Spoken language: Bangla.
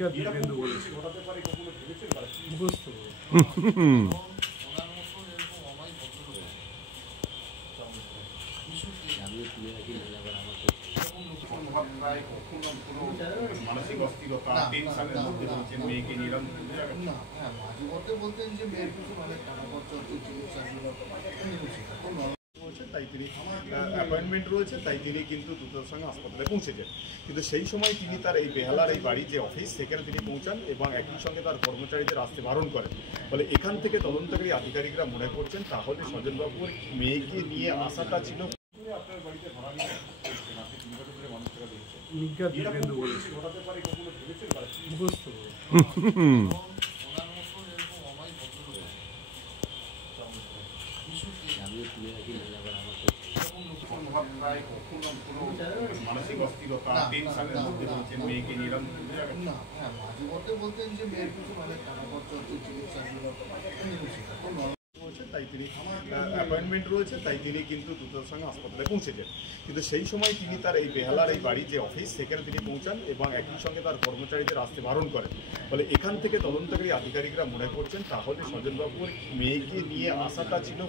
নিজ্ঞাত দীপেন্দু বলেছে মুখস্থ মানসিক অস্থিরতা টেনশনের মধ্যে রয়েছে মেয়েকে নিরন্তর না হ্যাঁ মাঝে মধ্যে বলতেন যে মেয়ের কিছু অনেক টাকা খরচা হচ্ছে চিকিৎসা তাই তিনি অ্যাপয়েন্টমেন্ট রয়েছে তাই তিনি কিন্তু দ্রুততার সঙ্গে হাসপাতালে পৌঁছেছেন। কিন্তু সেই সময় তিনি তার এই বেহালার এই বাড়ি যে অফিস সেখানে তিনি পৌঁছান এবং একই সঙ্গে তার কর্মচারীদের আসতে বারণ করেন। ফলে এখান থেকে তদন্তকারী আধিকারিকরা মনে করছেন তাহলে স্বজনবাবুর মেয়েকে নিয়ে আসাটা ছিল আপনার বাড়িতে ভাড়া নিয়ে নিজ্ঞাত দীপেন্দু বলেছে ঘটাতে পারে কখনো ভেবেছেন মুখস্থ মানসিক অস্থিরতা টেনশনের মধ্যে রয়েছে মেয়েকে নিরন্তর না হ্যাঁ মাঝে মধ্যে বলতেন যে মেয়ের কিছু অনেক টাকা খরচা হচ্ছে চিকিৎসা তাই তিনি অ্যাপয়েন্টমেন্ট রয়েছে তাই তিনি কিন্তু দ্রুততার সঙ্গে হাসপাতালে পৌঁছেছেন। কিন্তু সেই সময় তিনি তার এই বেহালার এই বাড়ি যে অফিস সেখানে তিনি পৌঁছান এবং একই সঙ্গে তার কর্মচারীদের আসতে বারণ করেন। ফলে এখান থেকে তদন্তকারী আধিকারিকরা মনে করছেন তাহলে স্বজনবাবুর মেয়েকে নিয়ে আসাটা ছিল